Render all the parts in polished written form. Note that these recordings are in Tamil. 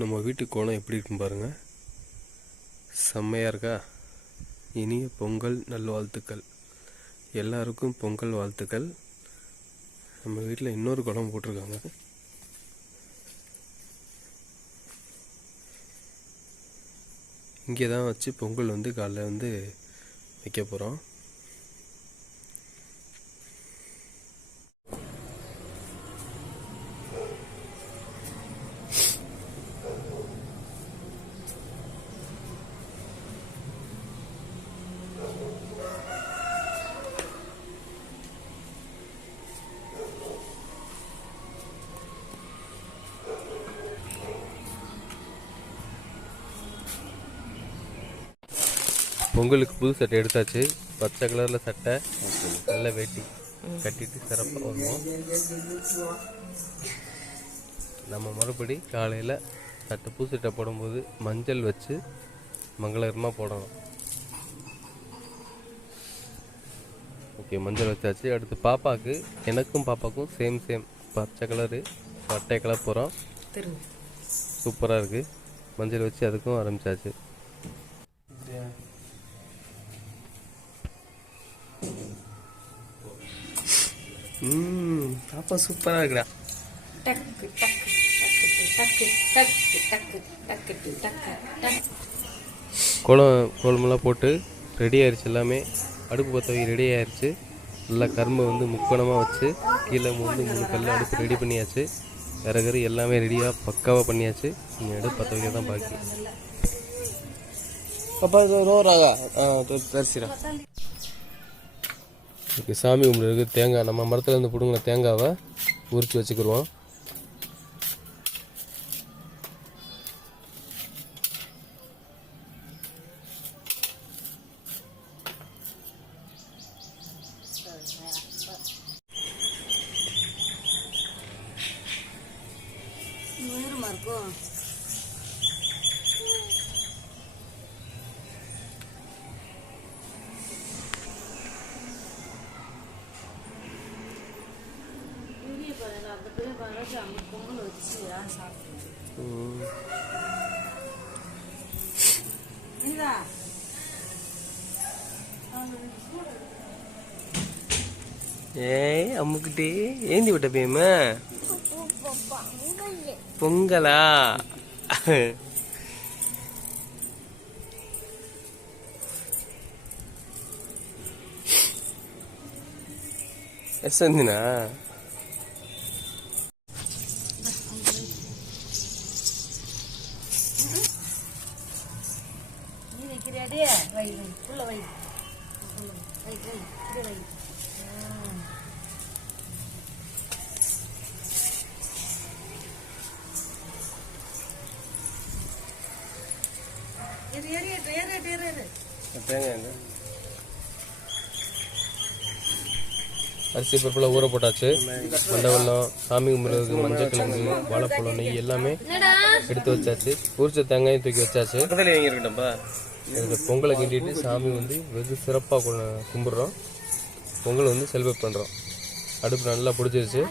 நம்ம வீட்டு கோலம் எப்படி இருக்குன்னு பாருங்கள். செம்மையாக இருக்கா? இனிய பொங்கல் நல்வாழ்த்துக்கள். எல்லாருக்கும் பொங்கல் வாழ்த்துக்கள். நம்ம வீட்டில் இன்னொரு குடம் போட்டிருக்காங்க. இங்கே தான் வச்சு பொங்கல் காலைல வைக்க போகிறோம். பொங்கலுக்கு புது சட்டை எடுத்தாச்சு. பச்சை கலரில் சட்டை, நல்ல வேட்டி கட்டிட்டு சிறப்பாக வருவோம். நம்ம மறுபடி காலையில் புது சட்டை போடும்போது மஞ்சள் வச்சு மங்களகரமாக போடணும். ஓகே, மஞ்சள் வச்சாச்சு. அடுத்து பாப்பாவுக்கு, எனக்கும் பாப்பாவுக்கும் சேம் பச்சை கலரு சட்டை கலர் போகிறோம். சூப்பராக இருக்குது. மஞ்சள் வச்சு அதுக்கும் ஆரம்பிச்சாச்சு. பாப்பா சூப்பராக இருக்குடா. கோலமெல்லாம் போட்டு ரெடி ஆயிடுச்சு. எல்லாமே அடுப்பு பற்ற வை ரெடி ஆயிடுச்சு. நல்லா கரும்பு முக்கோணமாக வச்சு கீழே 3 கல் அடுப்பு ரெடி பண்ணியாச்சு. விறகு எல்லாமே ரெடியாக பக்காவாக பண்ணியாச்சு. நீங்கள் அடுப்பு பற்ற வைக்க தான் பாக்கி. பாப்பா ரோராகா தரிசிடா. ஓகே, சாமி கும்பிட்றதுக்கு தேங்காய் நம்ம மரத்துலேருந்து பிடுங்கின தேங்காவை உரித்து வச்சுக்கிடுவோம். ஏய் அம்முக்கிட்டே ஏந்தி விட்ட பேம பொங்கலா? எசந்தினா அரிசி பருப்புல ஊற போட்டாச்சு. மண்டவெல்லம், சாமி கும்பிட்றதுக்கு மஞ்சள் கிழங்கு, வாழைப்பழம், நெய் எல்லாமே எடுத்து வச்சாச்சு. உரிச்ச தேங்காயும் தூக்கி வச்சாச்சு. இந்த பொங்கலை கிண்டிட்டு சாமி வெகு சிறப்பாக கும்பிட்றோம். பொங்கல் செலிப்ரேட் பண்ணுறோம். அடுப்பு நல்லா பிடிச்சிருச்சு.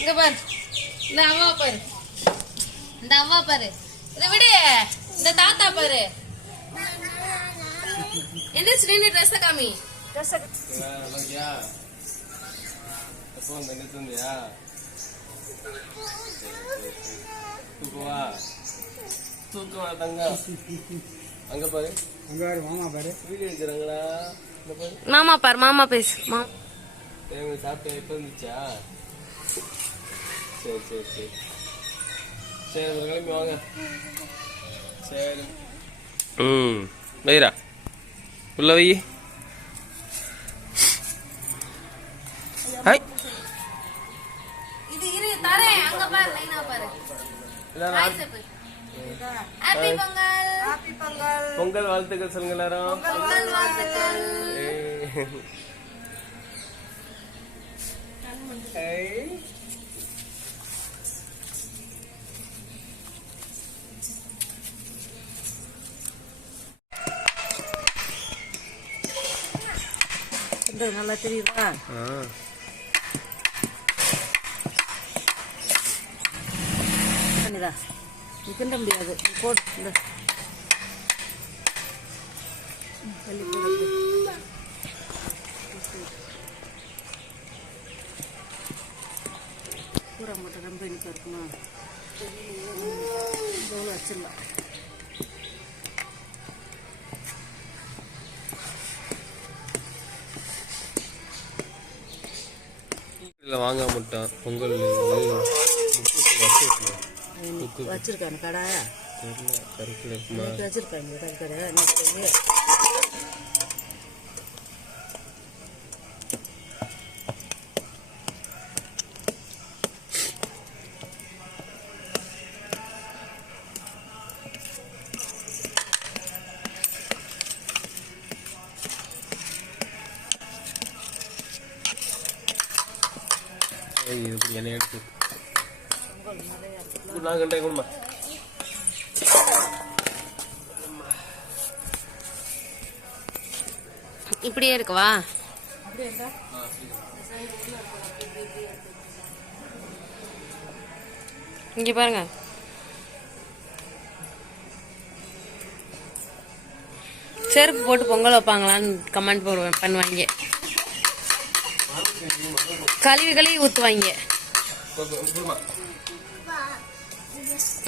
இங்க பாரு, இந்த அம்மா பாரு, இந்த அம்மா பாரு, இத விடு, இந்த தாத்தா பாரு. என்ன ஸ்ரீனி ட்ரெஸ் காமி ட்ரெஸ் லோகியா எப்போ வந்து நிறுத்துந்தியா தூக்குவா தூக்கம் தங்க அங்க பாரு, அங்க பாரு மாமா பாரு. வீடியோ எடுக்கிறாங்களா? மாமா பாரு, மாமா பேசு. சாப்பிட்ட எப்ப இருந்துச்சா? சரி சரி சரி சரி, கிளம்பி வாங்க. சரி. வைரா உள்ள வை. ஹாய். இது இரு தரேன். அங்க பாரு, லைனா பாரு. ஹாப்பி பொங்கல். ஹாப்பி பொங்கல். பொங்கல் வாழ்த்துக்கள் சொல்லுங்க எல்லாரும். பொங்கல் வாழ்த்துக்கள். நல்லா தெரியுதா? நீ கிண்ட முடியாது, போட்டு பூரா மட்டும் ரொம்ப இனிப்பாக இருக்குமா? எவ்வளோ வச்சிடலாம். வாங்க மாட்டான் பொங்கல் வச்சிருக்காங்க கடை வச்சிருக்காங்க கடை. என்ன எடுத்து நான் கண்டே கொடுமா. இப்படியே இருக்குவா? இங்க பாருங்க. செருப்பு போட்டு பொங்கல் வைப்பாங்களான்னு கமெண்ட் பண்ணுவாங்க. கழுவி ஊத்துவாங்க.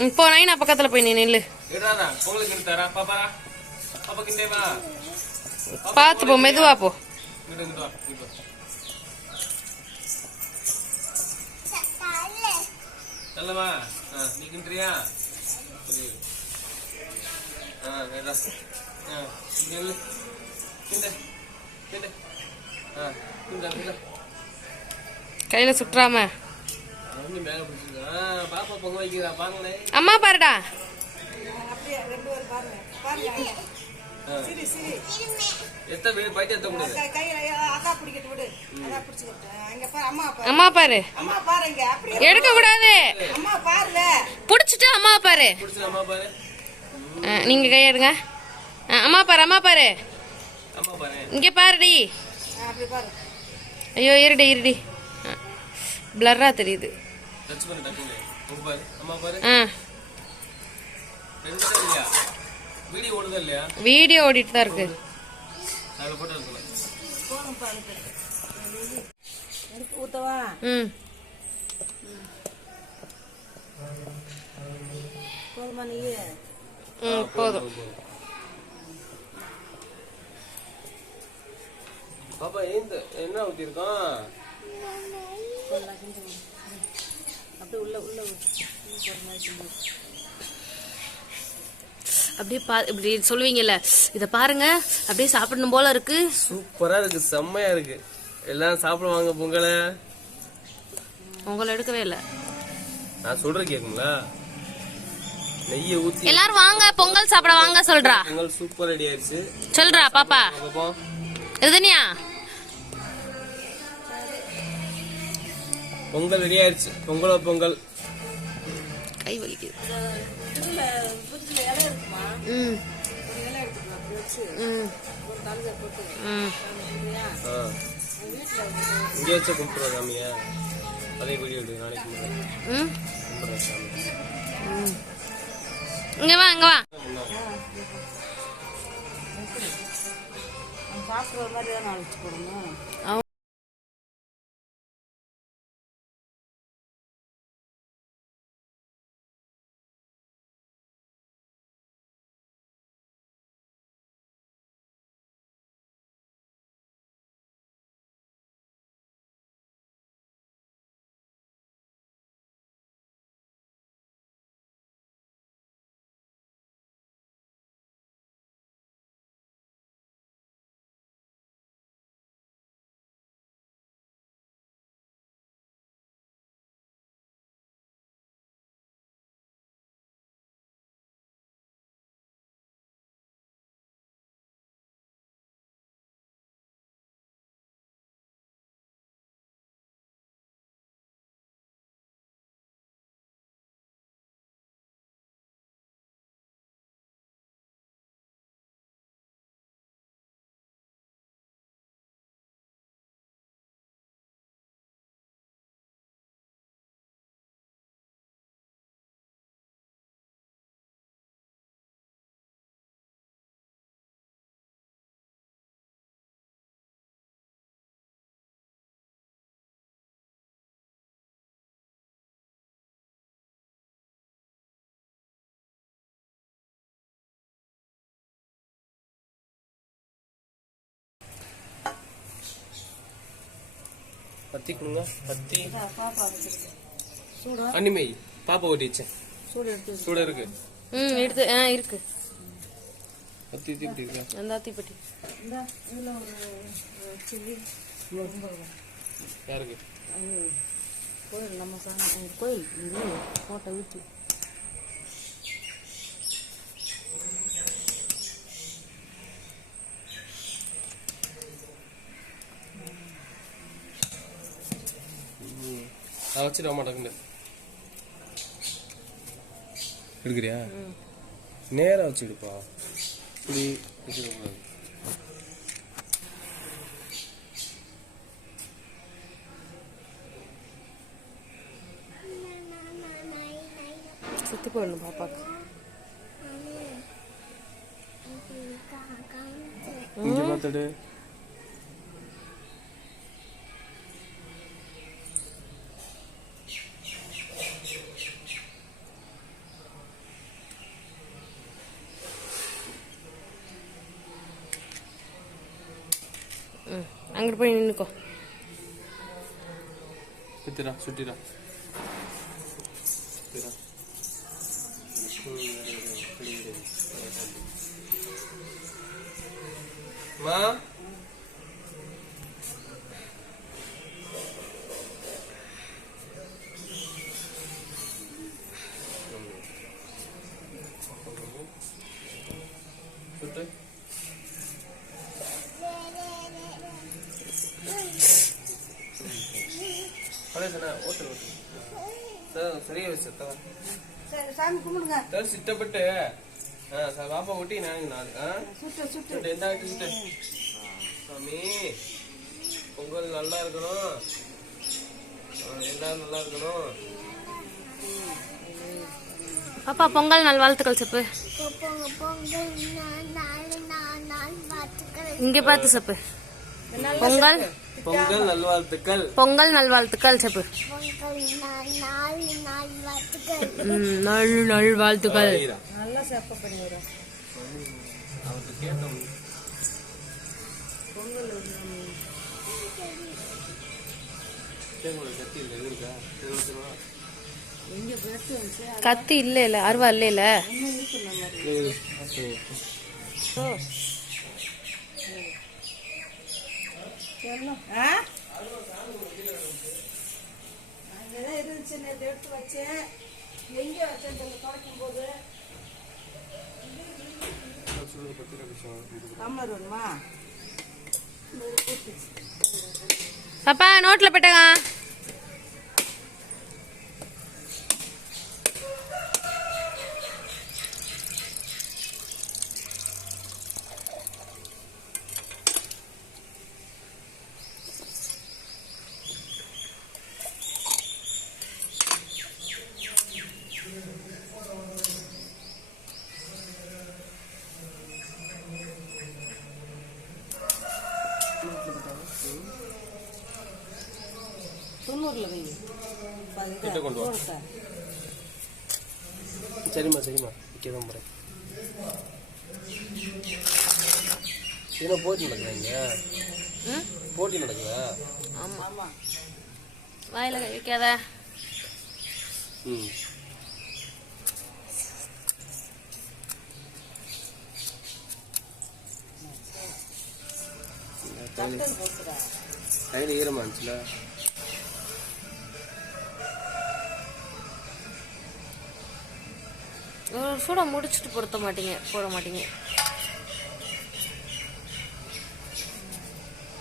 இப்போ நைனா பக்கத்துல போய் நீ நில்லு. பாத்து போ, மெதுவா போ. கையில சுற்றாம. அம்மா பாருடா. அம்மா பாரு, எடுக்க கூடாது. புடிச்சிட்டு அம்மா பாரு. நீங்க கையெடுங்க. அம்மா பாரு, அம்மா பாரு. இங்க பாருடி. ஐயோ இருடி பிளர்ரா தெரியுது. வீடியோ ஓடிட்டு தான் இருக்கு. போதும். பாப்பா என்ன ஊத்திருக்கோம்? அப்படியே இப்படி சொல்லுவீங்கல்ல, இத பாருங்க அப்படியே சாப்பிடணும் போல இருக்கு. சூப்பரா இருக்கு, செம்மையா இருக்கு. எல்லாரும் சாப்பிடுவாங்க பொங்கலை. பொங்கல் எடுக்கவே இல்ல. நான் சொல்ற கேக்குங்களா? நெய்ய ஊத்தி எல்லாரும் வாங்க பொங்கல் சாப்பிட வாங்க சொல்றா. பொங்கல் சூப்பர் ரெடி ஆயிடுச்சு சொல்றா பாப்பா. இதுனியா பொங்கல் ரெடி ஆயிடுச்சு. பொங்கல் கை வலிக்குது. இங்க வச்ச கும்பிடுறோம் சாமியா. அதே வீடியோ எடுத்து நாளைக்கு கும்பிடுறோம் சாமி. இங்க வா சாப்பிடுற மாதிரி தான் நாளைக்கு போடணும். பத்தி கொடுங்க பத்தி பாப்பா வச்சிருக்கேன். சூடா அனிமை பாப்பா ஓட்டிச்சேன் சூடு எடுத்து சூட இருக்கு எடுத்து இருக்கு பத்தி இப்படி இருக்கா அந்த தீப்பெட்டி. இந்த இதில் ஒரு சில்லி யாருக்கு கோயில் நம்ம சாமி கோயில் இது போட்டோ வீட்டு நான் வச்சுட்டு மாட்டேங்குது எடுக்கிறியா நேரா வச்சுடுப்பா இப்படி வச்சுக்கூடாது. சுத்தி போடணும் பாப்பாக்கு. இங்க பார்த்துடு அங்கிட்டு போய் நின்னுக்கோ. சுத்திரா சுத்திரா மா சுத்து ஓட்டு ஓட்டு சரியா வச்சு சரி சாமி கும்பிடுங்க. சிட்டப்பட்டு பாப்பா ஒட்டி நாங்க நாலு சுட்டு சுட்டு சுட்டு எந்த ஆட்டு சுட்டு சாமி பொங்கல் நல்லா இருக்கணும் எல்லாரும் நல்லா இருக்கணும். பாப்பா பொங்கல் நல்வாழ்த்துக்கள் செப்பு. இங்க பார்த்து செப்பு. பொங்கல் பொங்கல் நல்வாழ்த்துக்கள். பொங்கல் நல்வாழ்த்துக்கள் செப்பு. நல்வாழ்த்துக்கள். நல்லா சேப்ப பண்ணிடுறா அவருக்கு கேட்டோம் பொங்கல் கத்தி இல்லை இருக்கா எங்க பேசு வந்துச்சு கத்தி இல்ல அருவா இல்ல. இன்னும் இருக்கு நம்ம அங்கதான் இருந்துச்சு நேற்று எடுத்து வச்சேன். எங்க வச்சேன் துடைக்கும் போது டம்ளர் வேணுமா? பாப்பா நோட்ல பெட்டங்க. தொண்ணூறுல வை. கிட்ட கொண்டு வா. சரிம்மா சரிம்மா இக்கதான் போறேன். என்ன போட்டி நடக்குதா இங்க? போட்டி நடக்குதா? ஆமா வாயில கை வைக்காத. கையில ஈரமா இருந்துச்சுல. ஒரு சூட முடிச்சுட்டு போட மாட்டீங்க.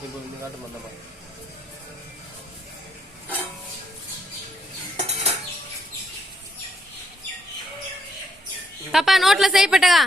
இப்போ இந்த காட்டு பண்ணமா பாப்பா நோட்ல செய்யப்பட்டகா.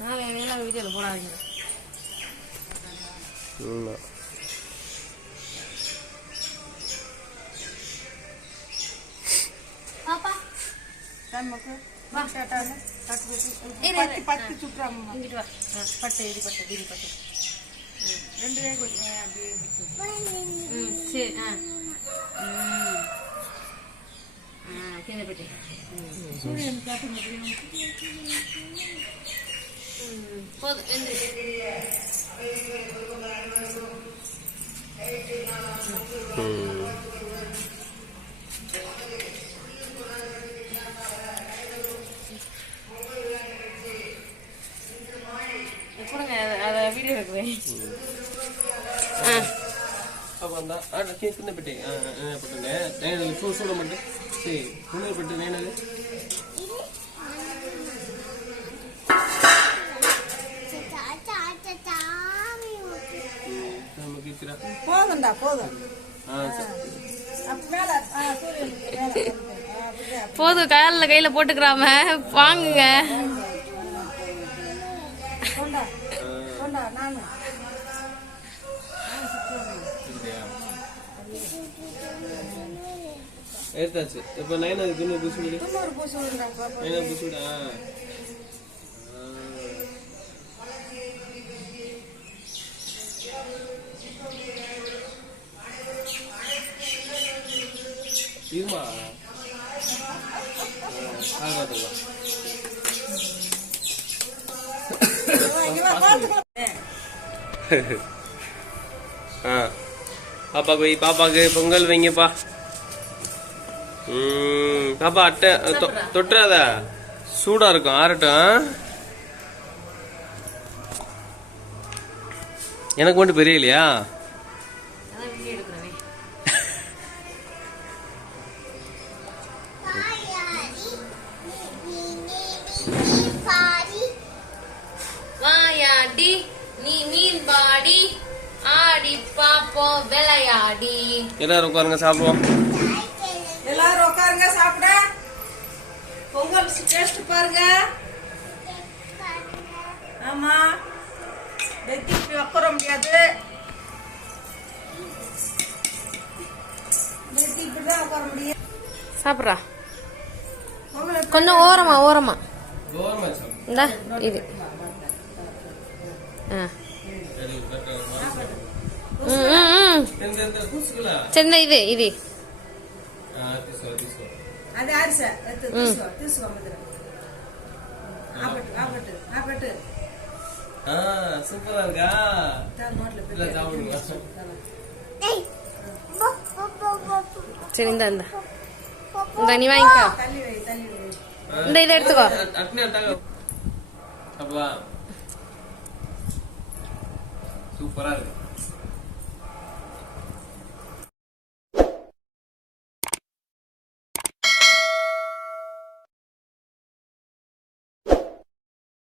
நான் வேணும் வீடியோல போடாதீங்க. ஆமா. பாப்பா நமக்கு வா கேட்டாங்க பட்டு பட்டு சுற்றுறாங்க இங்கிட்டு வா பட்டு இது பட்டு இது பட்டு ரெண்டு பேர் அப்படியே சரி கீழே பட்டு சூரியன் காட்ட முடியும் போதும் கொடுங்க அதை வீடியோ எடுக்கிறேன் அப்போ அந்த சின்ன பெட்டி பட்டுங்க நேனது சூட மட்டும் சரி குளிர் பெட்டு நேனது நமக்கு இத்திரா போதும்டா போதும் சரி மேல சூரியன் மேல போதும் காலில் கையில போட்டுக்கிறாம வாங்குங்க கொண்டா கொண்டா நானு எடுத்தாச்சு இப்போ நைனாது துண்ணூறு பூசி விடு இன்னொரு பூசு விடுங்கடா பாப்பா நைனா பூசி விடா இருமா ஆகாதுங்களா பாப்பாக்கு வை பாப்பாக்கு பொங்கல் வைங்கப்பா பாப்பா அட்டை தொட்டுறாத சூடா இருக்கும் ஆறட்டும் எனக்கு மட்டும் பெரிய இல்லையா அதான் வீடியோ எடுக்கிறேன் வாயாடி நீ மீன் பாடி ஆடி பாப்போம் விளையாடி எல்லாரும் உட்காருங்க சாப்பிடுவோம் எல்லாரும் உட்காருங்க சாப்பிட பொங்கல் டேஸ்ட் பாருங்க ஆமா வெட்டி உட்கார முடியாது வெட்டி இப்படிதான் உட்கார முடியும் சாப்பிட்றா பொங்கலை கொஞ்சம் ஓரமா ஓரமா கவர்மெண்ட் சாப்பிடும் இந்தா இது சரி இந்த இது இது அது அரிசை எடுத்து தீசுவா மதுரை ஆப்பட்டு ஆப்பட்டு ஆப்பட்டு சூப்பரா இருக்கா நோட்டில் இல்ல சாப்பிடுங்க சரி இந்த இந்த நீ வாங்கிக்கோ தள்ளி வை இந்த இதை எடுத்துக்கோ அட்னி அட்டாங்க அப்பா சூப்பரா இருக்கு